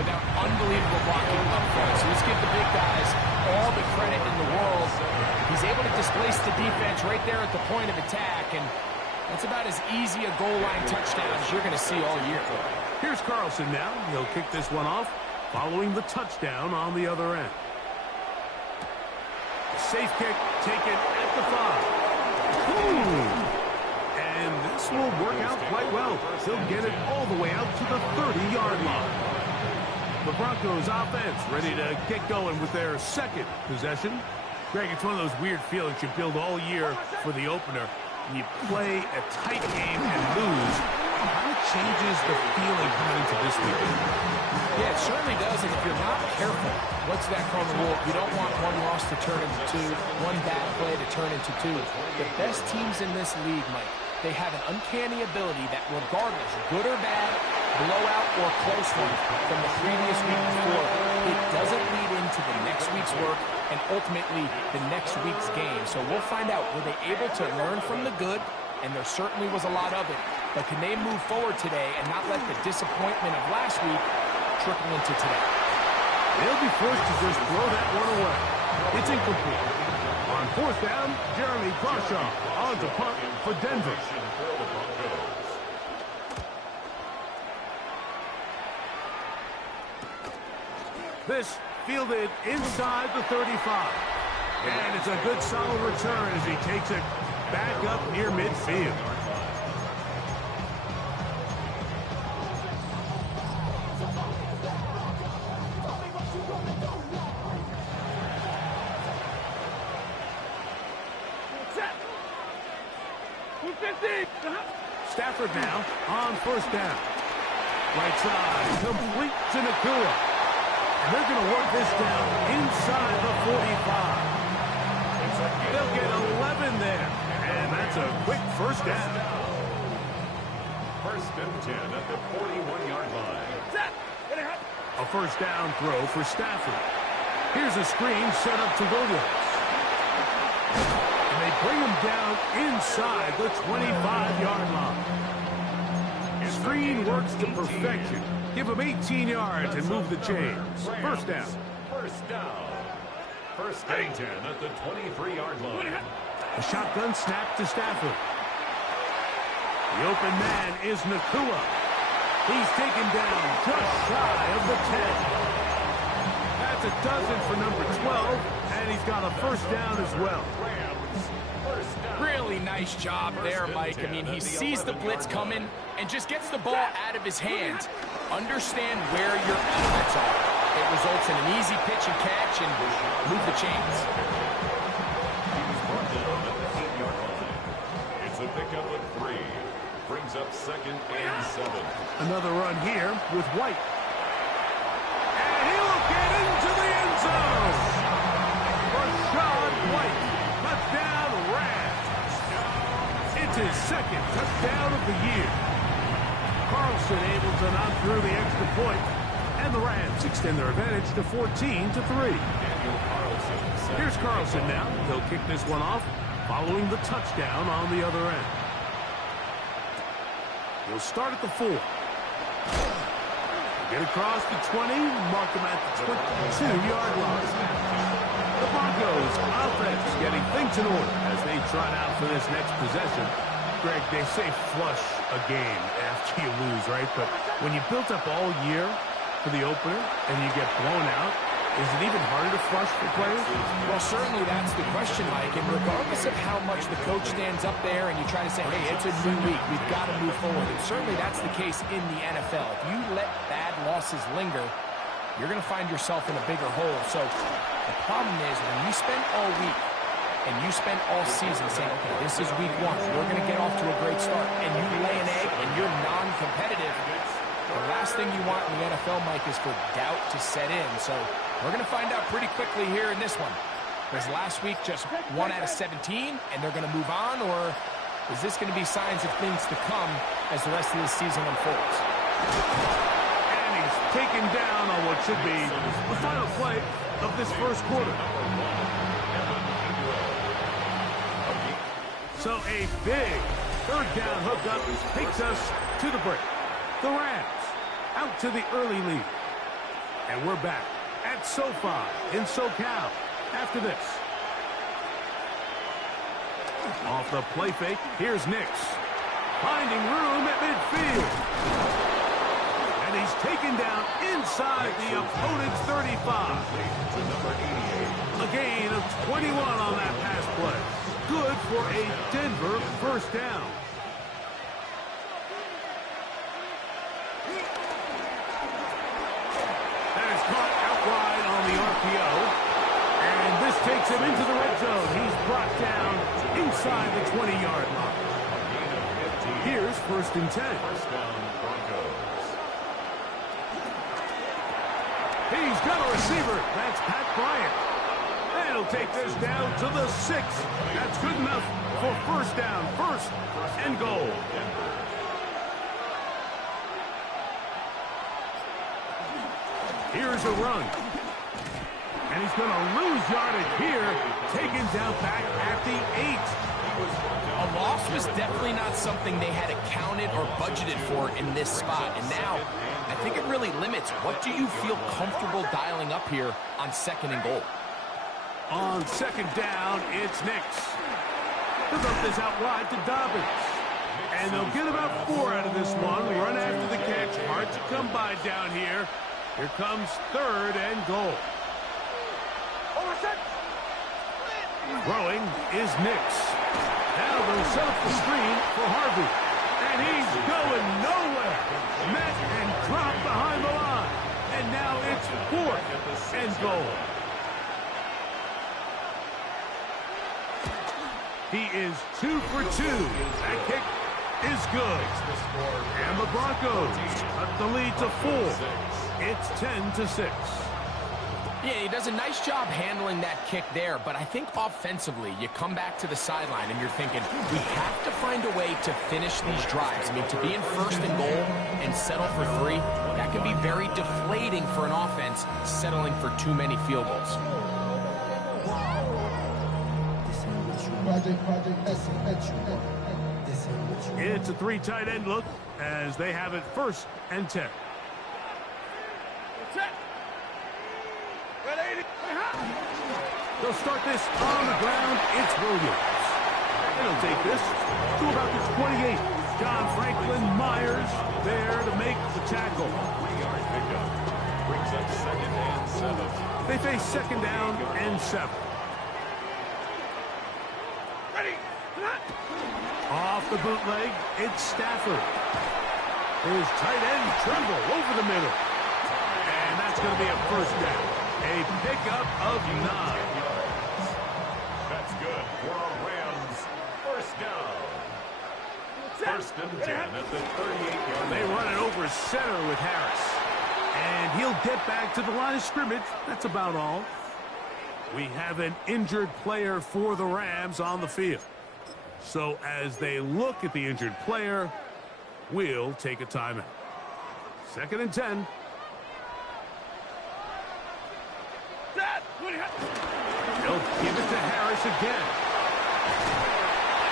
without unbelievable blocking up front. So let's give the big guys all the credit in the world. He's able to displace the defense right there at the point of attack, and that's about as easy a goal line touchdown as you're going to see all year. Here's Carlson now. He'll kick this one off, following the touchdown on the other end. Safe kick taken at the 5. And this will work out quite well. He'll get it all the way out to the 30-yard line. The Broncos offense ready to get going with their second possession. Greg, it's one of those weird feelings you build all year for the opener. You play a tight game and lose. How it changes the feeling coming into this week? Yeah, it certainly does. And if you're not careful, what's that called in the rule? You don't want one loss to turn into two, one bad play to turn into two. The best teams in this league, Mike, they have an uncanny ability that regardless, good or bad, blowout or close one from the previous week before, it doesn't lead into the next week's work and ultimately the next week's game. So we'll find out, were they able to learn from the good? And there certainly was a lot of it. But can they move forward today and not let the disappointment of last week trickle into today? They'll be forced to just throw that one away. It's incomplete. On 4th down, Jeremy Crawshaw on to punt for Denver. This fielded inside the 35. And it's a good solid return as he takes it back up near midfield. Stafford now on 1st down. Right side, complete to Nakua. And they're going to work this down inside the 45. They'll get 11 there. And that's a quick 1st down. 1st and 10 at the 41-yard line. A 1st down throw for Stafford. Here's a screen set up to Williams. And they bring him down inside the 25-yard line. Screen works to perfection. Give him 18 yards and move the chains. 1st down. 1st down. 1st and 10 at the 23-yard line. A shotgun snap to Stafford. The open man is Nakua. He's taken down just shy of the 10. That's a dozen for number 12, and he's got a 1st down as well. Really nice job there, Mike. I mean, he sees the blitz coming and just gets the ball out of his hands. Understand where your elements are. It results in an easy pitch and catch and move the chains. It's a pickup of 3. Brings up 2nd and 7. Another run here with White. And he'll get into the end zone. Rashad White. Touchdown, Rams. It's his 2nd touchdown of the year. Carlson able to knock through the extra point. And the Rams extend their advantage to 14-3. Here's Carlson now. He'll kick this one off, following the touchdown on the other end. He'll start at the 4. Get across the 20, mark him at the 22-yard line. The Broncos offense getting things in order as they trot out for this next possession. Greg, they say flush a game after you lose, right? But when you built up all year for the opener and you get blown out, is it even harder to flush for players? Well, certainly that's the question, Mike. And regardless of how much the coach stands up there and you try to say, hey, it's a new week, we've got to move forward. And certainly that's the case in the NFL. If you let bad losses linger, you're going to find yourself in a bigger hole. So the problem is when you spend all week and you spend all season saying, okay, this is week 1, we're going to get off to a great start, and you lay an egg and you're non-competitive, the last thing you want in the NFL, Mike, is for doubt to set in. So we're going to find out pretty quickly here in this one. Was last week just 1 out of 17, and they're going to move on, or is this going to be signs of things to come as the rest of this season unfolds? And he's taken down on what should be the final play of this 1st quarter. So a big 3rd down hookup takes us to the break. The Rams out to the early lead. And we're back at SoFi in SoCal after this. Off the play fake, here's Nix. Finding room at midfield. And he's taken down inside the opponent's 35. A gain of 21 on that pass play. Good for a Denver first down. That is caught out wide on the RPO. And this takes him into the red zone. He's brought down inside the 20-yard line. Here's 1st and 10. First down, Broncos. He's got a receiver. That's Pat Bryant. And he'll take this down to the 6. That's good enough for first down. First and goal. Here's a run. And he's going to lose yardage here. Taken down back at the 8. A loss was definitely not something they had accounted or budgeted for in this spot. And now, I think it really limits what do you feel comfortable dialing up here on 2nd and goal. On 2nd down, it's Nix. They'll dump this out wide to Dobbins. And they'll get about 4 out of this one. Run after the catch. Hard to come by down here. Here comes 3rd and goal. Throwing is Nix. Now they'll set up the screen for Harvey. And he's going nowhere. Met and dropped behind the line. And now it's 4th and goal. He is 2 for 2. That kick is good. And the Broncos cut the lead to 4. It's 10-6. Yeah, he does a nice job handling that kick there, but I think offensively, you come back to the sideline and you're thinking, we have to find a way to finish these drives. I mean, to be in 1st and goal and settle for 3, that can be very deflating for an offense settling for too many field goals. It's a 3 tight end look as they have it 1st and 10. They'll start this on the ground. It's Williams. And he'll take this to about the 28. John Franklin Myers there to make the tackle. 3-yard pickup. Brings up 2nd and 7. They face 2nd down and 7. Ready. Off the bootleg, it's Stafford. His tight end Tremble over the middle. And that's going to be a first down. A pickup of 9. That's good for a Rams first down. 1st and 10 at the 38-yard line. They run it over center with Harris. And he'll get back to the line of scrimmage. That's about all. We have an injured player for the Rams on the field. So as they look at the injured player, we'll take a timeout. 2nd and 10. They'll give it to Harris again.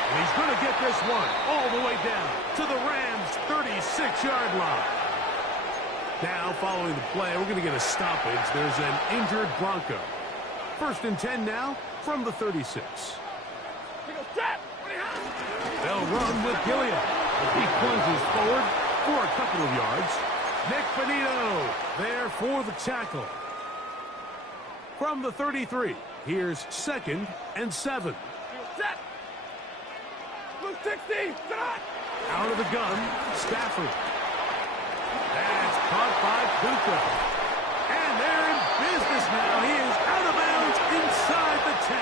And he's going to get this one all the way down to the Rams' 36-yard line. Now, following the play, we're going to get a stoppage. There's an injured Bronco. 1st and 10 now from the 36. They'll run with Gilliam. He plunges forward for a couple of yards. Nick Benito there for the tackle. From the 33, here's 2nd and 7. Out of the gun, Stafford. That's caught by Puka. And they're in business now. He is out of bounds inside the 10.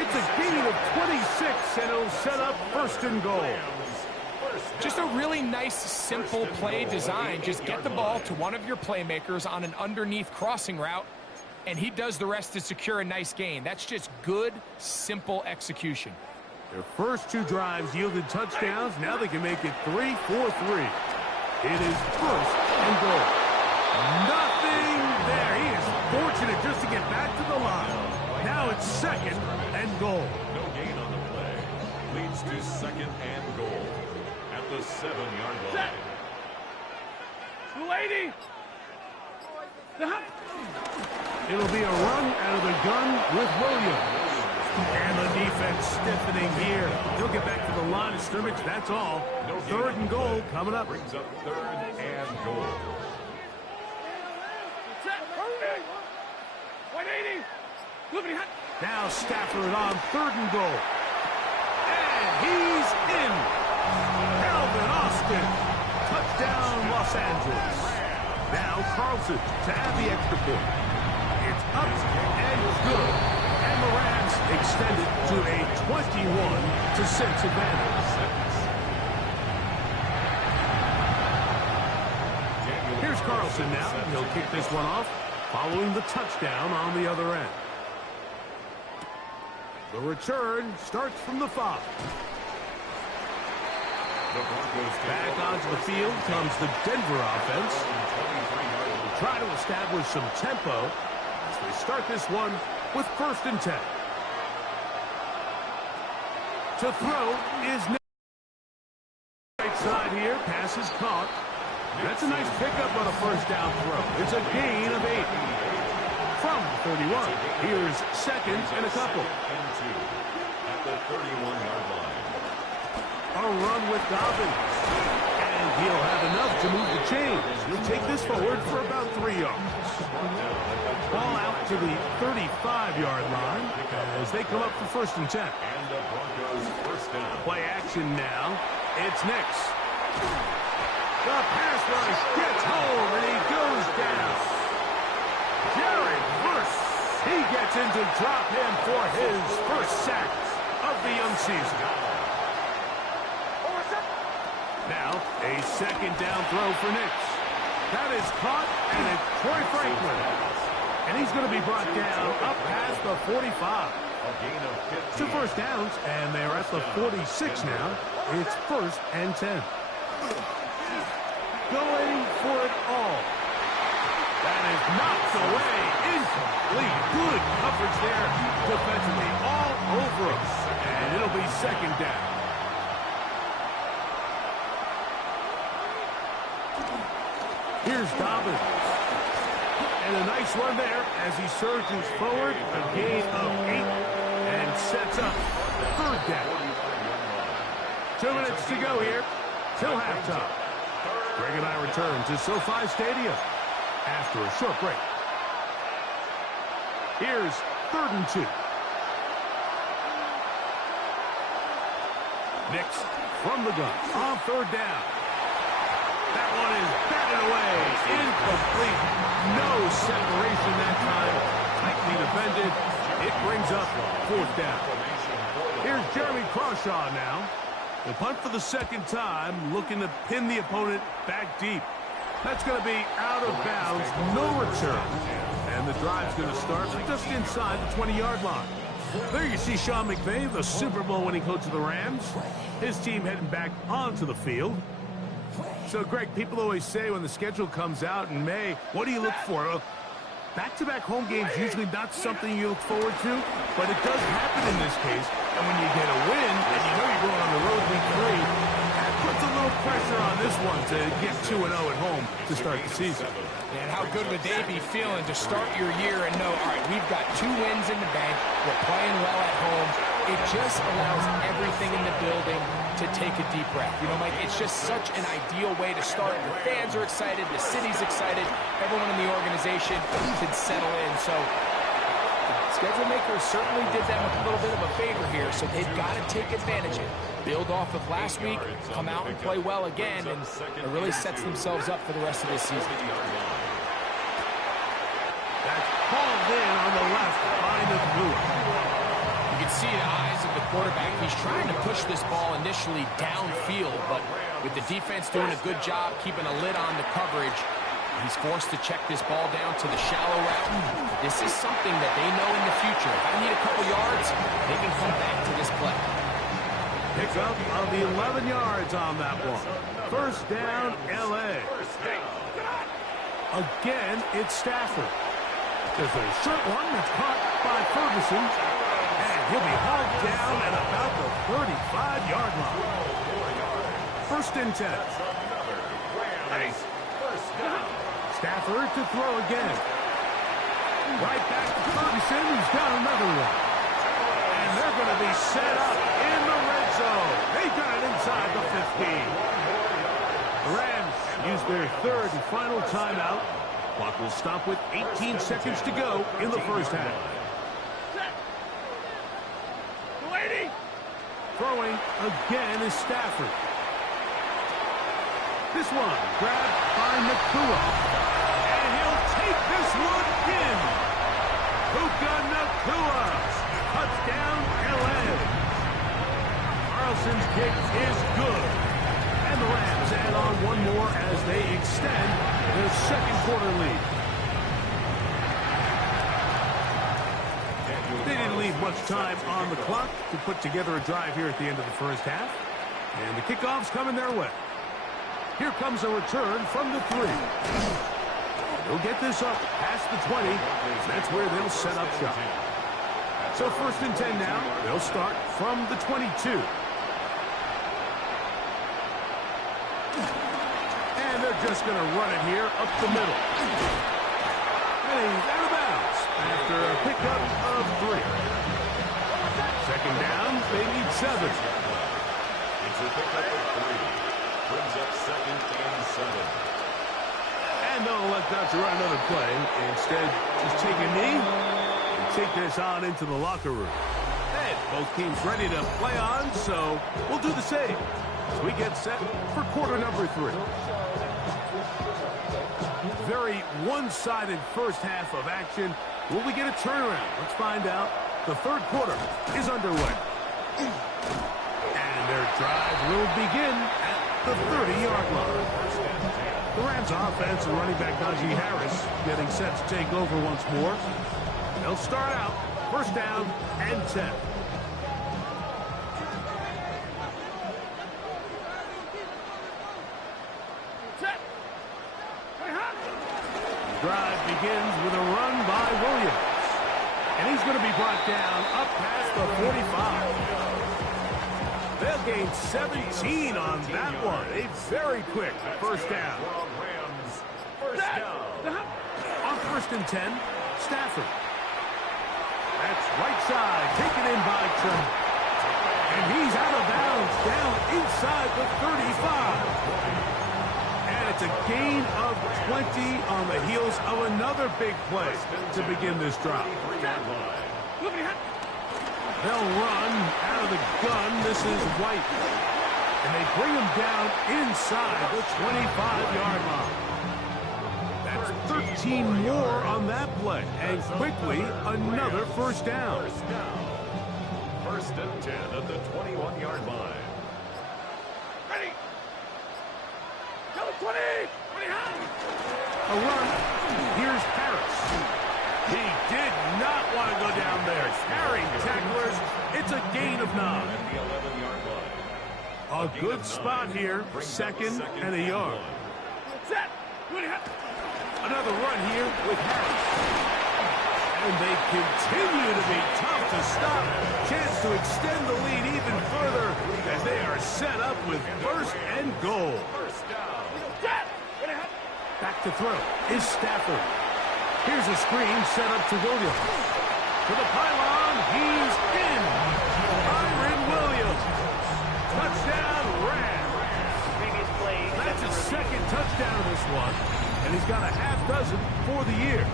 It's a gain of 26, and it'll set up 1st and goal. Just a really nice, simple play design. Just get the ball to one of your playmakers on an underneath crossing route, and he does the rest to secure a nice gain. That's just good, simple execution. Their first 2 drives yielded touchdowns. Now they can make it 3-4-3. It is 1st and goal. Nothing there. He is fortunate just to get back to the line. Now it's 2nd and goal. No gain on the play. Leads to 2nd and goal at the 7-yard line. 280. It'll be a run out of the gun with Williams. And the defense stiffening here. He'll get back to the line of scrimmage, that's all. Third and goal coming up. Brings up third and goal. Now Stafford on third and goal. And he's in. Calvin Austin. Touchdown, Los Angeles. Now Carlson to add the extra point. It's up and good. And the Rams extend it to a 21-6 advantage. Here's Carlson now. He'll kick this one off, following the touchdown on the other end. The return starts from the 5. Back onto the field comes the Denver offense. Try to establish some tempo as they start this one with 1st and 10. To throw is right side here. Pass is caught. That's a nice pickup on a 1st down throw. It's a gain of 8. From 31. Here's 2nd and a couple. At the 31-yard line. A run with Dobbins. And he'll have enough to move the chains. He'll take this forward for about 3 yards. Ball out to the 35-yard line as they come up for 1st and 10. And the Broncos 1st down. Play action now. It's Nix. The pass rush gets home and he goes down. Jared Verse. He gets in to drop him for his 1st sack of the young season. Now, a 2nd down throw for Nix. That is caught, and it's Troy Franklin. And he's going to be brought down up past the 45. A gain of 15. 2 first downs, and they're at the 46 now. It's 1st and 10. Going for it all. That is knocked away. Incomplete. Good coverage there defensively all over him. And it'll be 2nd down. Here's Dobbins. And a nice run there as he surges forward. A gain of 8 and sets up 3rd down. 2 minutes to go here till halftime. Greg and I return to SoFi Stadium after a short break. Here's 3rd and 2. Nix from the gun on 3rd down. That one is batted away. Incomplete. No separation that time. Tightly defended. It brings up 4th down. Here's Jeremy Crawshaw now. The punt for the 2nd time, looking to pin the opponent back deep. That's going to be out of bounds, no return. And the drive's going to start just inside the 20-yard line. There you see Sean McVay, the Super Bowl winning coach of the Rams. His team heading back onto the field. So, Greg, people always say when the schedule comes out in May, what do you look for? Back-to-back home games usually not something you look forward to, but it does happen in this case. And when you get a win, and you know you're going on the road week 3, that puts a little pressure on this one to get 2-0 at home to start the season. And how good would they be feeling to start your year and know, all right, we've got 2 wins in the bank, we're playing well at home. It just allows everything in the building to take a deep breath. You know, Mike, it's just such an ideal way to start. The fans are excited, the city's excited, everyone in the organization can settle in. So the schedule makers certainly did them a little bit of a favor here, so they've got to take advantage of it. Build off of last week, come out and play well again, and it really sets themselves up for the rest of this season. That's hauled in on the left by Nagua. You can see the eyes of the quarterback. He's trying to push this ball initially downfield, but with the defense doing a good job keeping a lid on the coverage, he's forced to check this ball down to the shallow route. This is something that they know in the future. If I need a couple yards, they can come back to this play. Pick up of the 11 yards on that one. 1st down, L.A. Again, it's Stafford. There's a short one that's caught by Ferguson. And he'll be hauled down at about the 35-yard line. 1st and 10. Stafford to throw again. Right back to Ferguson, who's got another one. And they're going to be set up in the red zone. They got it inside the 15. The Rams use their third and final timeout. Clock will stop with 18 seconds to go in the first half. Throwing again is Stafford. This one grabbed by Nakua. And he'll take this one in. Puka Nakua. Touchdown, LA. Carlson's kick is good. And the Rams add on one more as they extend their second quarter lead. They didn't leave much time on the clock to put together a drive here at the end of the first half. And the kickoff's coming their way. Here comes a return from the 3. They'll get this up past the 20. That's where they'll set up shop. So first and 10 now. They'll start from the 22. And they're just going to run it here up the middle. And he's out of bounds after a pickup of 3. Second down, they need 7. It's a pickup of 3. Brings up second and 7. And they'll let Dodger run another play. Instead, just take a knee and take this on into the locker room. And both teams ready to play on, so we'll do the same as we get set for quarter number 3. Very one-sided first half of action. Will we get a turnaround? Let's find out. The third quarter is underway. And their drive will begin at the 30-yard line. The Rams offense and running back Najee Harris getting set to take over once more. They'll start out first down and 10. Drive begins with a run by Williams. And he's going to be brought down up past the 45. They'll gain 17 on that one. A very quick first down. On first and 10, Stafford. That's right side, taken in by Trent. And he's out of bounds, down inside the 35. It's a gain of 20 on the heels of another big play to begin this drive. They'll run out of the gun. This is White. And they bring him down inside the 25-yard line. That's 13 more on that play. And quickly, another first down. First and 10 at the 21-yard line. Ready. 20! A run. Here's Harris. He did not want to go down there. Carrying tacklers. It's a gain of 9. A good spot here. Second and a yard. Another run here with Harris. And they continue to be tough to stop. Chance to extend the lead even further as they are set up with first and goal. Back to throw is Stafford. Here's a screen set up to Williams. To the pylon, he's in. Byron Williams. Touchdown, Rams. That's his second touchdown of this one. And he's got a half dozen for the year.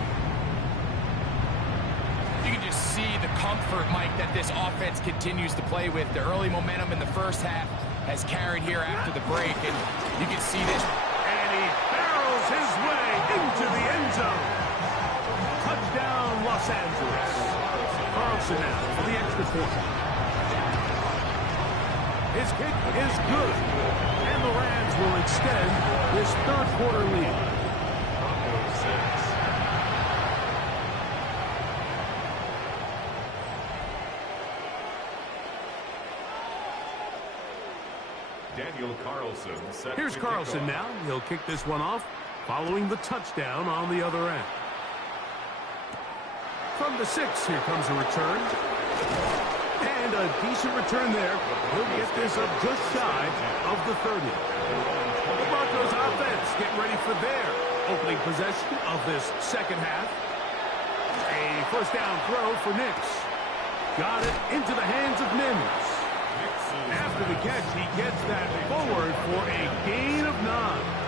You can just see the comfort, Mike, that this offense continues to play with. The early momentum in the first half has carried here after the break. And you can see this. And he barrels his way into the end zone. Touchdown, Los Angeles. Carlson now for the extra point. His kick is good. And the Rams will extend this third quarter lead. Daniel Carlson. Here's Carlson now. He'll kick this one off following the touchdown on the other end. From the 6, here comes a return. And a decent return there. He'll get this up just shy of the 30. The Broncos offense getting ready for their opening possession of this second half. A first down throw for Nix. Got it into the hands of Mims. After the catch, he gets that forward for a gain of 9.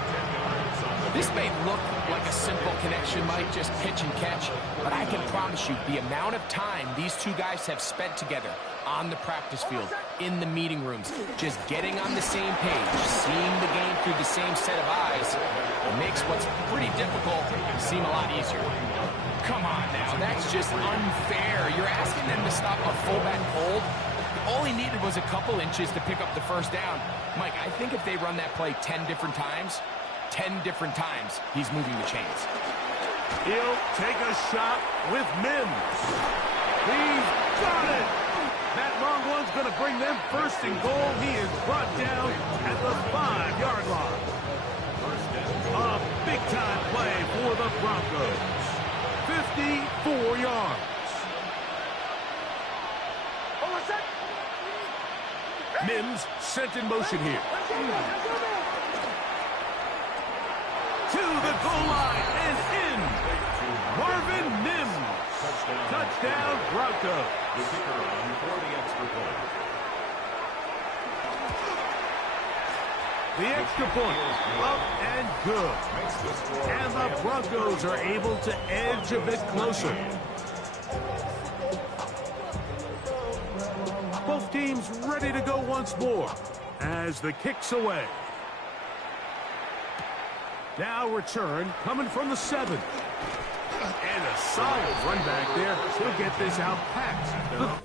This may look like a simple connection, Mike, just pitch and catch, but I can promise you the amount of time these two guys have spent together on the practice field, in the meeting rooms, just getting on the same page, seeing the game through the same set of eyes, makes what's pretty difficult seem a lot easier. Come on now, that's just unfair. You're asking them to stop a fullback cold. All he needed was a couple inches to pick up the first down. Mike, I think if they run that play 10 different times, he's moving the chains. He'll take a shot with Mims. He's got it. That long one's going to bring them first and goal. He is brought down at the 5-yard line. A big-time play for the Broncos. 54 yards. Mims sent in motion here. To the goal line and in. Marvin Mims. Touchdown, Broncos. The kicker on for the extra point. The extra point, up and good. And the Broncos are able to edge a bit closer. Both teams ready to go once more as the kick's away. Now return coming from the 7. And a solid run back there. He'll get this out past.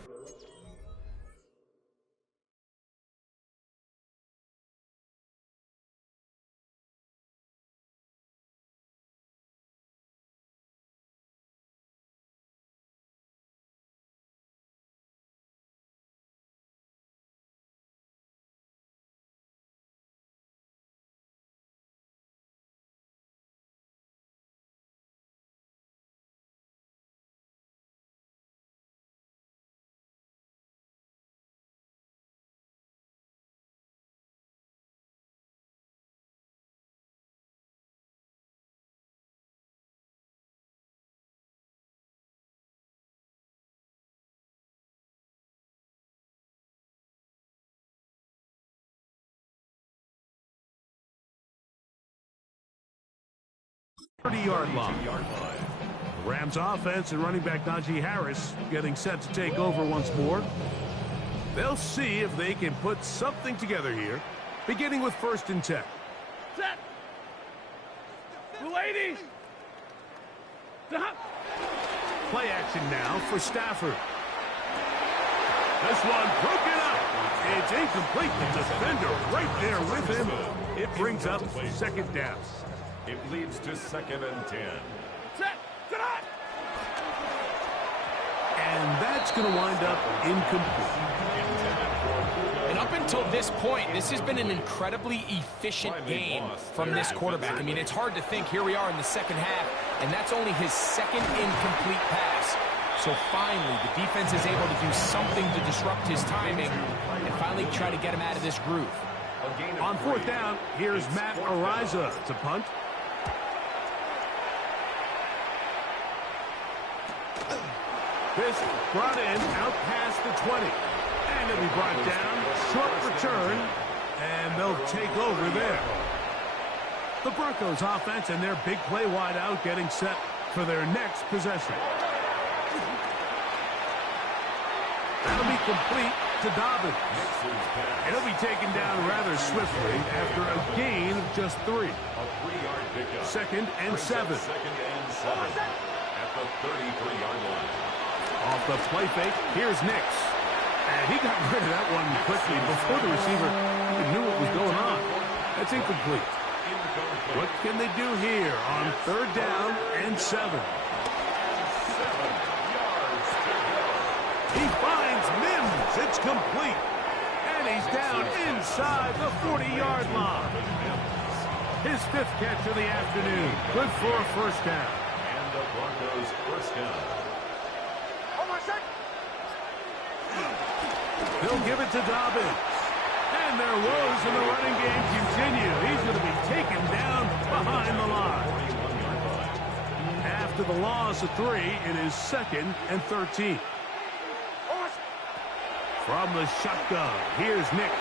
Yard line. The Rams offense and running back Najee Harris getting set to take over once more. They'll see if they can put something together here, beginning with 1st and 10. Set. Lady. Play action now for Stafford. This one broken up. It's incomplete. The defender right there with him. It brings up 2nd down. It leads to 2nd and 10. Set. And that's going to wind up incomplete. And up until this point, this has been an incredibly efficient game from this quarterback. I mean, it's hard to think. Here we are in the second half, and that's only his 2nd incomplete pass. So finally, the defense is able to do something to disrupt his timing and finally try to get him out of this groove. On 4th down, here's Matt Ariza to punt. This brought in out past the 20. And it'll be brought down. Short return. And they'll take over there. The Broncos offense and their big play wide out getting set for their next possession. That'll be complete to Dobbins. And he'll be taken down rather swiftly after a gain of just 3. 2nd and 7. At the 33-yard line. Off the play fake, here's Nix. And he got rid of that one quickly before the receiver even knew what was going on. That's incomplete. What can they do here on 3rd down and 7? 7 yards to go. He finds Mims. It's complete. And he's down inside the 40-yard line. His 5th catch of the afternoon. Good for a 1st down. And the Broncos' 1st down. They'll give it to Dobbins. And their woes in the running game continue. He's going to be taken down behind the line. After the loss of 3, it is 2nd and 13. From the shotgun, here's Nix.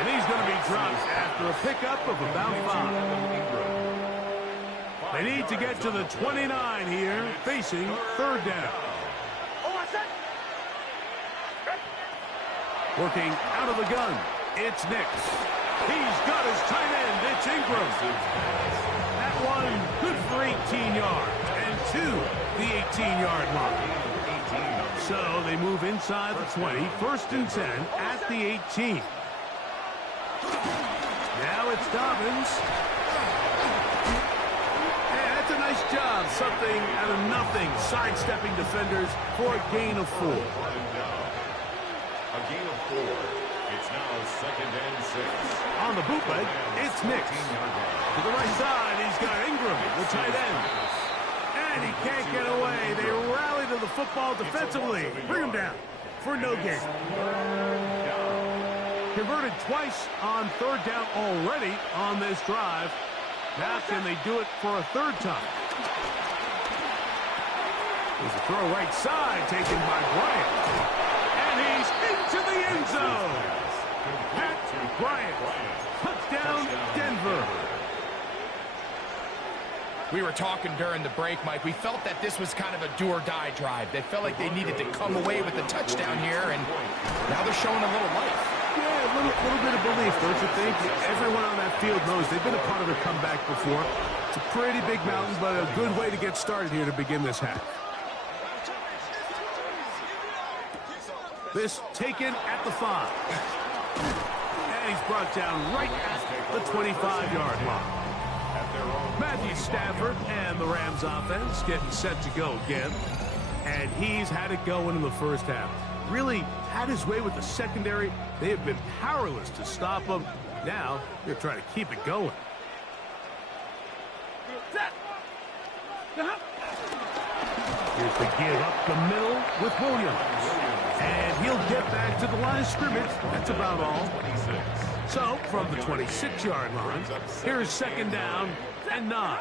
And he's going to be dropped after a pickup of about 5. They need to get to the 29 here, facing 3rd down. Working out of the gun, it's Nix. He's got his tight end, it's Ingram. That one, good for 18 yards, and 2, the 18-yard line. So they move inside the 20, 1st and 10 at the 18. Now it's Dobbins. And that's a nice job, something out of nothing, sidestepping defenders for a gain of 4. A gain of 4. It's now 2nd and 6. On the bootleg, it's Nix. To the right side, he's got Ingram, the tight end. And he can't get away. They rally to the football defensively. Bring him down for no gain. Converted twice on 3rd down already on this drive. Now can they do it for a 3rd time? There's a throw right side taken by Bryant. And he's into the end zone. Pat Bryant. Touchdown, Denver. We were talking during the break, Mike. We felt that this was kind of a do-or-die drive. They felt like they needed to come away with the touchdown here, and now they're showing a little life. Yeah, a little bit of belief, don't you think? Everyone on that field knows they've been a part of a comeback before. It's a pretty big mountain, but a good way to get started here to begin this half. This taken at the 5. And he's brought down right at the 25-yard line. Matthew Stafford and the Rams offense getting set to go again. And he's had it going in the first half. Really had his way with the secondary. They have been powerless to stop him. Now they're trying to keep it going. Here's the give up the middle with Williams. And he'll get back to the line of scrimmage. That's about all. So, from the 26-yard line, here's 2nd down and 9.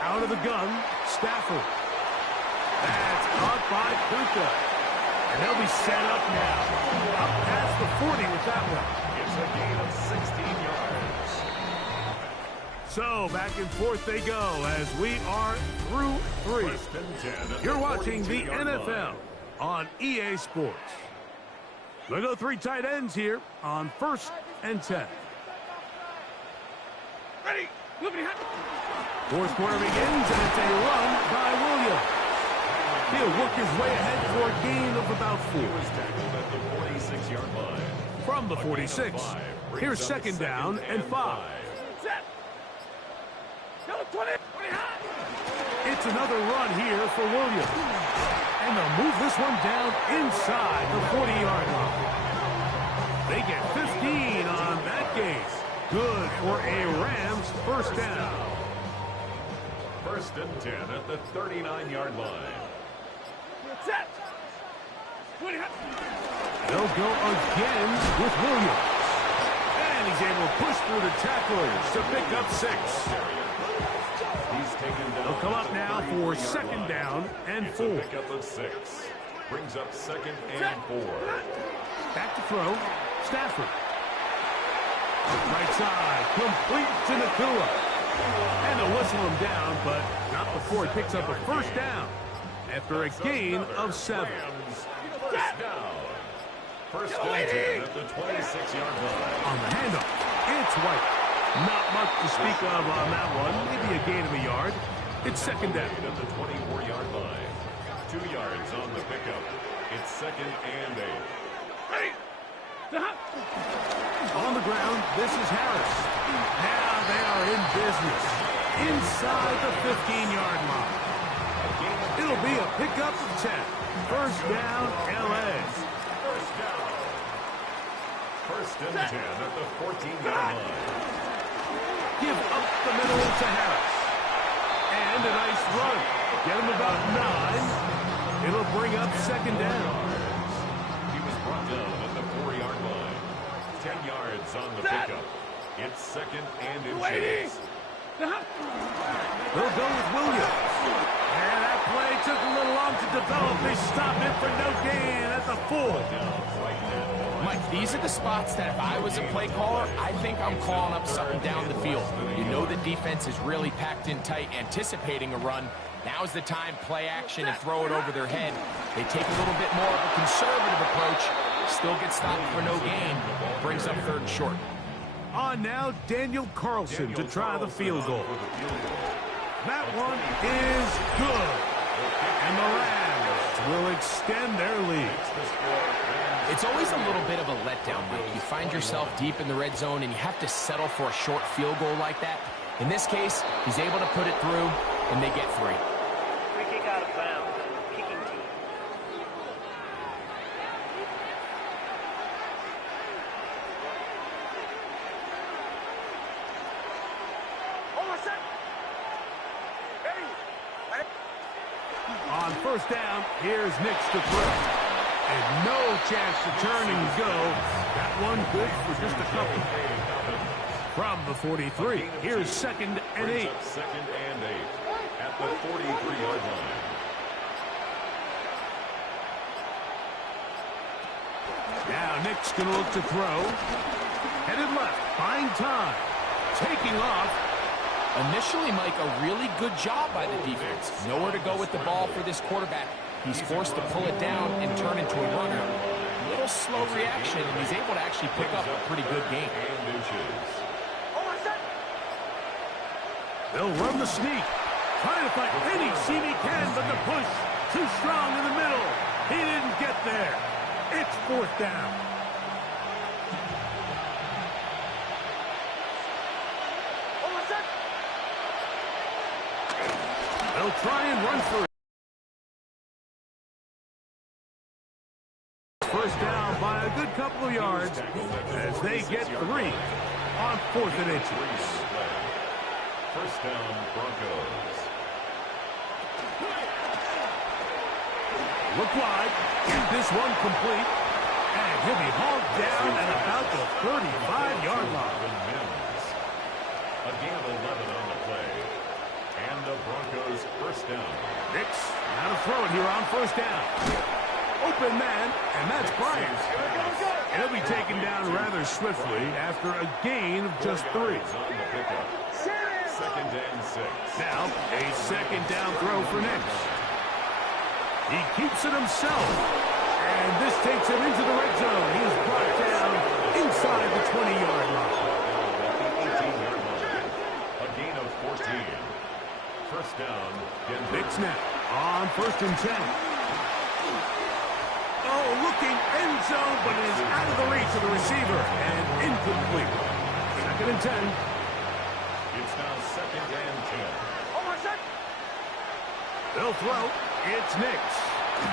Out of the gun, Stafford. That's caught by Puka. And they'll be set up now. Up past the 40 with that one. It's a gain of 16 yards. So, back and forth they go as we are through 3. You're watching the NFL on EA Sports. We'll go 3 tight ends here on 1st and 10. Ready. 4th quarter begins, and it's a run by Williams. He'll work his way ahead for a gain of about 4. From the 46, here's 2nd down and 5. It's another run here for Williams. And they'll move this one down inside the 40-yard line. They get 15 on that gain. Good for a Rams 1st down. 1st and 10 at the 39-yard line. They'll go again with Williams. And he's able to push through the tacklers to pick up 6. They'll come up now for 2nd down and 4. Pick up of 6. Brings up 2nd and 4. Back to throw. Stafford. Right side. Complete to Nakua. And they'll whistle him down, but not before he picks up a 1st down after a gain of 7. 1st down. 1st and 10 at the 26-yard line. On the handoff, it's White. Not much to speak of on that one. Maybe a gain of a yard. It's 2nd down. At the 24-yard line. 2 yards on the pickup. It's 2nd and 8. On the ground, this is Harris. Now they are in business. Inside the 15-yard line. It'll be a pickup of 10. 1st down, L.A. 1st down. 1st and 10 at the 14-yard line. Give up the middle to Harris. And a nice run. Get him about 9. It'll bring up 2nd down. He was brought yards on the pickup. It's second and inches. They'll go with Williams. And that play took a little long to develop. They stop it for no gain at the 4. Mike, these are the spots that if I was a play caller, I think I'm calling up something down the field. You know the defense is really packed in tight, anticipating a run. Now's the time, play action and throw it over their head. They take a little bit more of a conservative approach, still get stopped for no gain, brings up third and short. On now, Daniel Carlson to try the field goal. That one is good. And the Rams will extend their lead. It's always a little bit of a letdown, Mike. You find yourself deep in the red zone and you have to settle for a short field goal like that. In this case, he's able to put it through, and they get 3. Free kick out of bounds. Kicking team. On first down, here's Nix to throw. And no chance to turn and go. That one good for just a couple. From the 43, here's second and 8. Second and 8 at the 43-yard line. Now Nick's going to look to throw. Headed left, find time. Taking off. Initially, Mike, a really good job by the defense. Nowhere to go with the ball for this quarterback. He's forced to pull it down and turn into a runner. A little slow reaction, and he's able to actually pick up a pretty good game. They'll run the sneak. Trying to find any seam he can, but the push too strong in the middle. He didn't get there. It's fourth down. They'll try and run for it. First down by a good couple of yards as they get 3 on 4th and inches. First down, Broncos. Look wide. Get this one complete. And he'll be hauled down at about the 35-yard line. A gain of 11 on the play. And the Broncos first down. Nix, now to throw it here on first down. Open man, and that's Bryant. And he'll be taken down rather swiftly after a gain of just 3. Second and 6. Now, a second down throw for Nix. He keeps it himself. And this takes him into the red zone. He is brought down inside the 20-yard line. A gain of 14. First down, Denver. Nix now on first and 10. Oh, looking end zone, but it is out of the reach of the receiver and incomplete. Second and 10. It's now second and 10. They'll throw. It's Nix.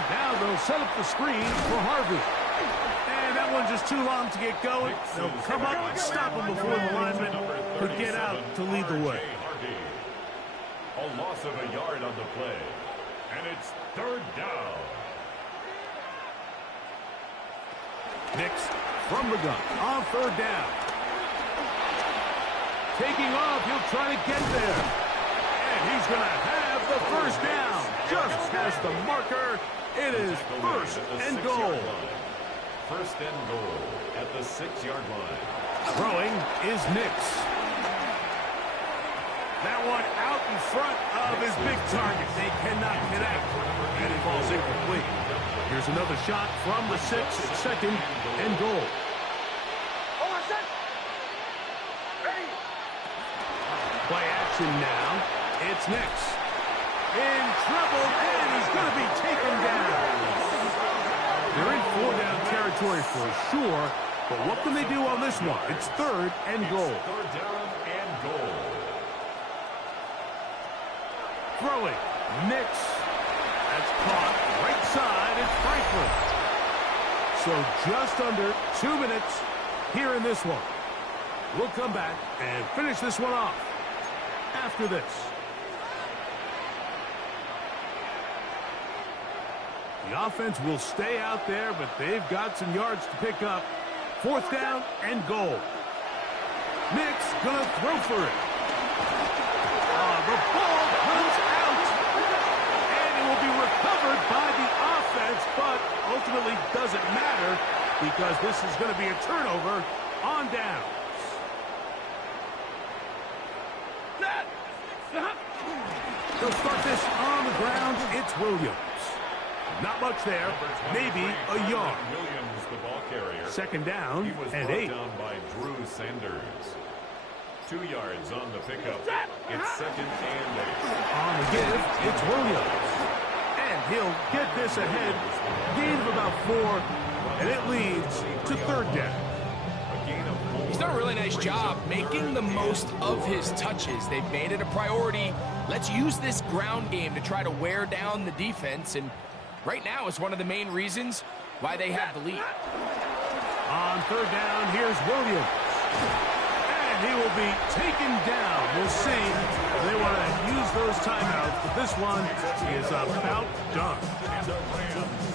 Now they'll set up the screen for Harvey. And that one's just too long to get going. They'll come up and stop him before the lineman could get out to lead the way. A loss of a yard on the play. And it's third down. Nix from the gun on third down. Taking off, he'll try to get there. And he's going to have the first down. Just past the marker, it is first and goal. First and goal at the 6-yard line. Throwing is Nix. That one out in front of his big target. They cannot connect. And it falls incomplete. Here's another shot from the 6. It's second and goal. Play action now. It's Nix. In trouble, and he's going to be taken down. They're in 4-down territory for sure, but what can they do on this one? It's third and goal. Third down and goal. Throwing. Nix. That's caught. Right side. It's Franklin. So just under 2 minutes here in this one. We'll come back and finish this one off after this. The offense will stay out there, but they've got some yards to pick up. Fourth down and goal. Nick's going to throw for it. The ball comes out. And it will be recovered by the offense, but ultimately doesn't matter because this is going to be a turnover on downs. They'll start this on the ground. It's Williams. Not much there. Maybe a yard. Williams, the ball carrier. Second down He was and brought 8. down by Drew Sanders. 2 yards on the pickup. It's second and 8. On the give, it's Williams. And he'll get this ahead. Gain of about 4, and it leads to third down. He's done a really nice job making the most of his touches. They've made it a priority. Let's use this ground game to try to wear down the defense, and right now is one of the main reasons why they have the lead. On third down, here's Williams. And he will be taken down. We'll see if they want to use those timeouts, but this one is about done.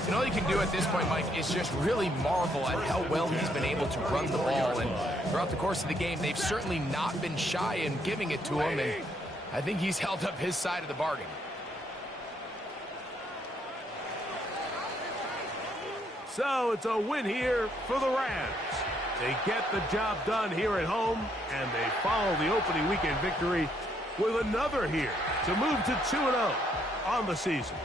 And all you can do at this point, Mike, is just really marvel at how well he's been able to run the ball. And throughout the course of the game, they've certainly not been shy in giving it to him. And I think he's held up his side of the bargain. So it's a win here for the Rams. They get the job done here at home, and they follow the opening weekend victory with another here to move to 2-0 on the season.